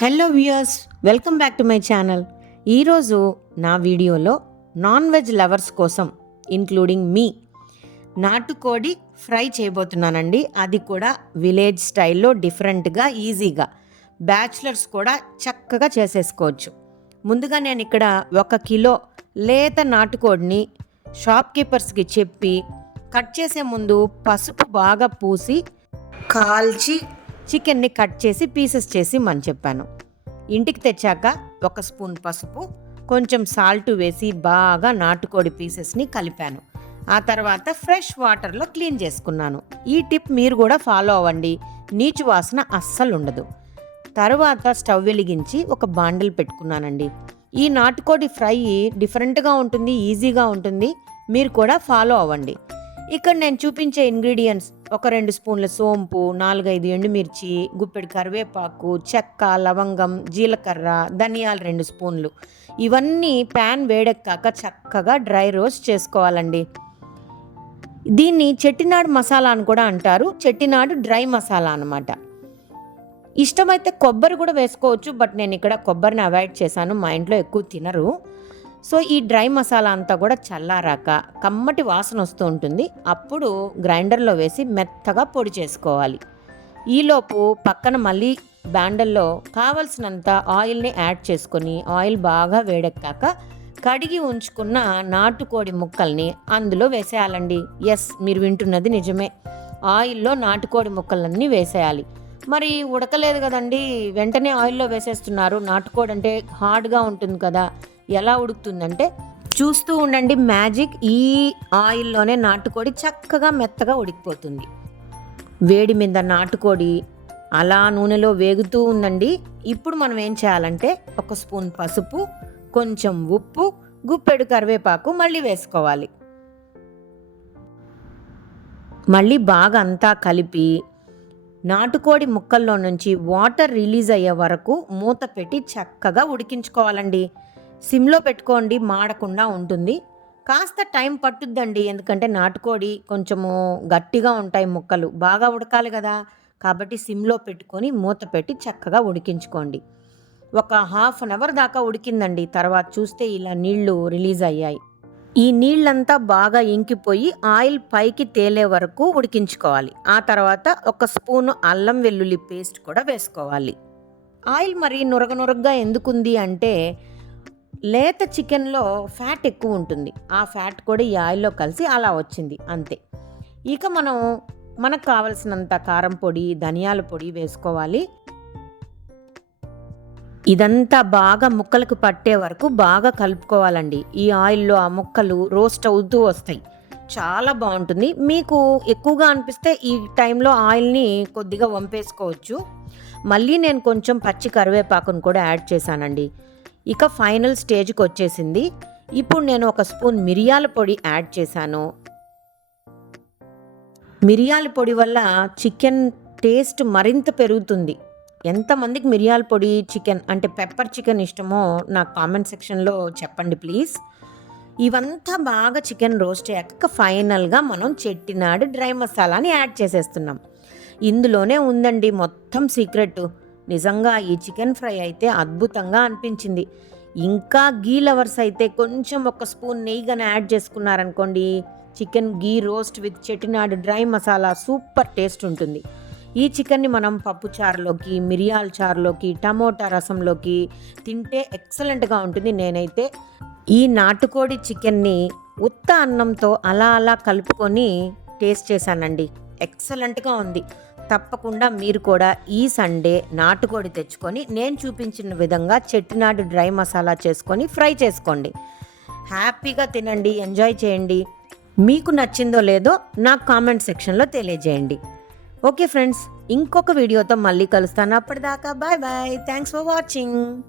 Hello viewers welcome back to my channel. ఈరోజు నా వీడియోలో నాన్ వెజ్ లవర్స్ కోసం ఇంక్లూడింగ్ మీ నాటుకోడి ఫ్రై చేయబోతున్నానండి. అది కూడా విలేజ్ స్టైల్లో డిఫరెంట్గా ఈజీగా. బ్యాచిలర్స్ కూడా చక్కగా చేసేసుకోవచ్చు. ముందుగా నేను ఇక్కడ ఒక కిలో లేత నాటుకోడిని షాప్ కీపర్స్కి చెప్పి కట్ చేసే ముందు పసుపు బాగా పూసి కాల్చి చికెన్ని కట్ చేసి పీసెస్ చేసి మని చెప్పాను. ఇంటికి తెచ్చాక ఒక స్పూన్ పసుపు కొంచెం సాల్ట్ వేసి బాగా నాటుకోడి పీసెస్ని కలిపాను. ఆ తర్వాత ఫ్రెష్ వాటర్లో క్లీన్ చేసుకున్నాను. ఈ టిప్ మీరు కూడా ఫాలో అవ్వండి. నీచు వాసన అస్సలు ఉండదు. తర్వాత స్టవ్ వెలిగించి ఒక బాండిల్ పెట్టుకున్నానండి. ఈ నాటుకోడి ఫ్రై డిఫరెంట్గా ఉంటుంది ఈజీగా ఉంటుంది. మీరు కూడా ఫాలో అవ్వండి. ఇక్కడ నేను చూపించే ఇంగ్రీడియంట్స్ ఒక రెండు స్పూన్ల సోంపు నాలుగైదు ఎండుమిర్చి గుప్పెడు కరివేపాకు చెక్క లవంగం జీలకర్ర ధనియాలు రెండు స్పూన్లు. ఇవన్నీ ప్యాన్ వేడెక్కాక చక్కగా డ్రై రోస్ట్ చేసుకోవాలండి. దీన్ని చెట్టినాడు మసాలా అని కూడా అంటారు. చెట్టినాడు డ్రై మసాలా అనమాట ఇష్టమైతే కొబ్బరి కూడా వేసుకోవచ్చు బట్ నేను ఇక్కడ కొబ్బరిని అవాయిడ్ చేశాను. మా ఇంట్లో ఎక్కువ తినరు. సో ఈ డ్రై మసాలా అంతా కూడా చల్లారాక కమ్మటి వాసన వస్తూ ఉంటుంది. అప్పుడు గ్రైండర్లో వేసి మెత్తగా పొడి చేసుకోవాలి. ఈలోపు పక్కన మళ్ళీ బ్యాండల్లో కావలసినంత ఆయిల్ని యాడ్ చేసుకొని ఆయిల్ బాగా వేడెక్కాక కడిగి ఉంచుకున్న నాటుకోడి ముక్కల్ని అందులో వేసేయాలండి. ఎస్ మీరు వింటున్నది నిజమే. ఆయిల్లో నాటుకోడి ముక్కలన్నీ వేసేయాలి. మరి ఉడకలేదు కదండి. వెంటనే ఆయిల్లో వేసేస్తున్నారు. నాటుకోడి అంటే హార్డ్గా ఉంటుంది కదా. ఎలా ఉడుకుతుందంటే చూస్తూ ఉండండి మ్యాజిక్ ఈ ఆయిల్లోనే నాటుకోడి చక్కగా మెత్తగా ఉడికిపోతుంది. వేడి మీద నాటుకోడి అలా నూనెలో వేగుతూ ఉందండి ఇప్పుడు మనం ఏం చేయాలంటే ఒక స్పూన్ పసుపు కొంచెం ఉప్పు గుప్పెడు కరివేపాకు మళ్ళీ వేసుకోవాలి. మళ్ళీ బాగా అంతా కలిపి నాటుకోడి ముక్కల్లో నుంచి వాటర్ రిలీజ్ అయ్యే వరకు మూత పెట్టి చక్కగా ఉడికించుకోవాలండి. సిమ్లో పెట్టుకోండి మాడకుండా ఉంటుంది. కాస్త టైం పట్టుద్దండి ఎందుకంటే నాటుకోడి కొంచెము గట్టిగా ఉంటాయి ముక్కలు. బాగా ఉడకాలి కదా. కాబట్టి సిమ్లో పెట్టుకొని మూత పెట్టి చక్కగా ఉడికించుకోండి. ఒక హాఫ్ అన్ అవర్ దాకా ఉడికిందండి. తర్వాత చూస్తే ఇలా నీళ్ళు రిలీజ్ అయ్యాయి. ఈ నీళ్ళంతా బాగా ఇంకిపోయి ఆయిల్ పైకి తేలే వరకు ఉడికించుకోవాలి. ఆ తర్వాత ఒక స్పూను అల్లం వెల్లుల్లి పేస్ట్ కూడా వేసుకోవాలి. ఆయిల్ మరి నురగ నురగగా ఎందుకుంది అంటే లేత చికెన్లో ఫ్యాట్ ఎక్కువ ఉంటుంది. ఆ ఫ్యాట్ కూడా ఈ ఆయిల్లో కలిసి అలా వచ్చింది. అంతే. ఇక మనం మనకు కావలసినంత కారం పొడి ధనియాల పొడి వేసుకోవాలి. ఇదంతా బాగా ముక్కలకు పట్టే వరకు బాగా కలుపుకోవాలండి. ఈ ఆయిల్లో ఆ ముక్కలు రోస్ట్ అవుతూ వస్తాయి. చాలా బాగుంటుంది. మీకు ఎక్కువగా అనిపిస్తే ఈ టైంలో ఆయిల్ని కొద్దిగా వంపేసుకోవచ్చు. మళ్ళీ నేను కొంచెం పచ్చి కరివేపాకును కూడా యాడ్ చేశానండి. ఇక ఫైనల్ స్టేజ్కి వచ్చేసింది. ఇప్పుడు నేను ఒక స్పూన్ మిరియాల పొడి యాడ్ చేశాను. మిరియాల పొడి వల్ల చికెన్ టేస్ట్ మరింత పెరుగుతుంది. ఎంతమందికి మిరియాల పొడి చికెన్ అంటే పెప్పర్ చికెన్ ఇష్టమో నాకు కామెంట్ సెక్షన్లో చెప్పండి ప్లీజ్. ఇవంతా బాగా చికెన్ రోస్ట్ అయ్యాక ఫైనల్గా మనం చెట్టినాడు డ్రై మసాలాని యాడ్ చేసేస్తున్నాం. ఇందులోనే ఉందండి మొత్తం సీక్రెట్. నిజంగా ఈ చికెన్ ఫ్రై అయితే అద్భుతంగా అనిపించింది. ఇంకా గీ లవర్స్ అయితే కొంచెం ఒక స్పూన్ నెయ్యిగానే add చేసుకున్నారనుకోండి. Chicken ghee roast with Chettinad dry masala super taste ఉంటుంది. ఈ చికెన్ని మనం పప్పు చారులోకి మిరియాల చారులోకి టమోటా రసంలోకి తింటే ఎక్సలెంట్గా ఉంటుంది. నేనైతే ఈ నాటుకోడి చికెన్ని ఉత్త అన్నంతో అలా అలా కలుపుకొని టేస్ట్ చేశానండి. ఎక్సలెంట్గా ఉంది. తప్పకుండా మీరు కూడా ఈ సండే నాటుకోడి తెచ్చుకొని నేను చూపించిన విధంగా చెట్టినాడు డ్రై మసాలా చేసుకొని ఫ్రై చేసుకోండి. హ్యాపీగా తినండి ఎంజాయ్ చేయండి. మీకు నచ్చిందో లేదో నాకు కామెంట్ సెక్షన్లో తెలియజేయండి. ఓకే ఫ్రెండ్స్ ఇంకొక వీడియోతో మళ్ళీ కలుస్తాను. అప్పటిదాకా bye bye. Thanks for watching.